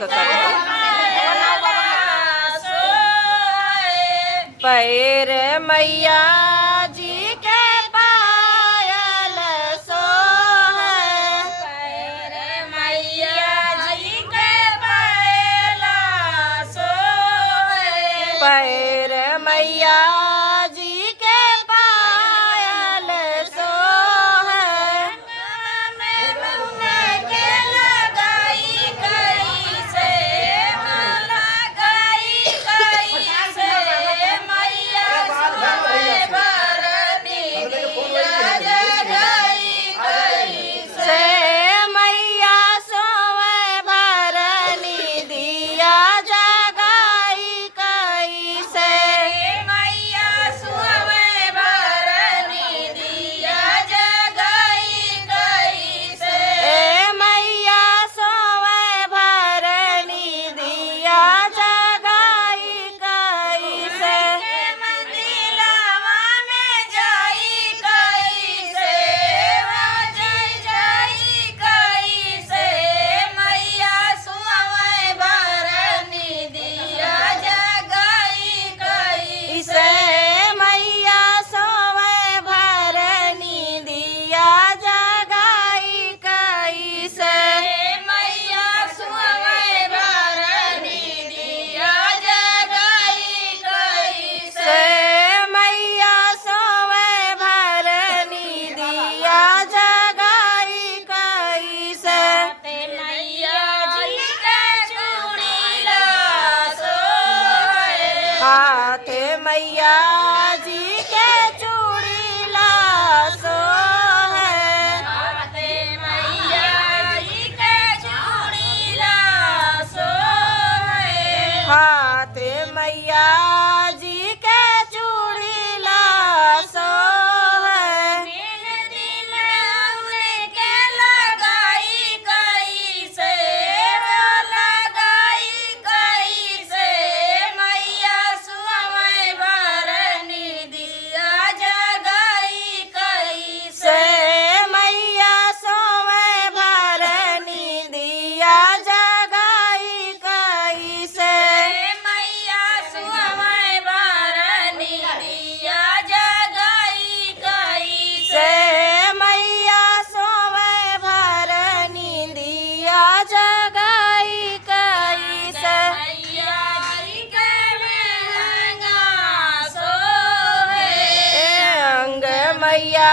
एक कर पैर मैया जी के पायल सोहे पैर मैया जी के पायल सोहे पैर मैया जी के पायल सोहे के लगाई कैसे लगाई कैसे मैया सुबह बरनी दिया जगाई कैसे मैया सोवे भरनी दिया जगाई कैसे मैया सोवे भरनी दिया जगाई कैसे मैया सोवे भरनी दिया जगाई कैसे मंदिलवा में जाई कैसे जाई कैसे मैया सोवे भरनी दिया जगाई कैसे मैया सोवे भरनी दिया जगाई कैसे मैया सोवे भरनी दिया जगाई कैसे मैया सोवे भरनी दिया जगाई कैसे मैया जी के चूड़ीला सोहे हाथ मैया जी के चूड़ीला सोहे हाथ मैया जी के चूड़ीला सोहे हाथ मैया जी के चूड़ीला सोहे दिन उनके लगाई कैसे लगाई कैसे मैया सोवे भरनी दिया जगाई कैसे मैया सोवे भरनी दिया जगाई कैसे मैया सोवे भरनी दिया जगाई कैसे मैया सोवे भरनी दिया जगाई कैसे मैया जी के महंगा सोहे अंग मैया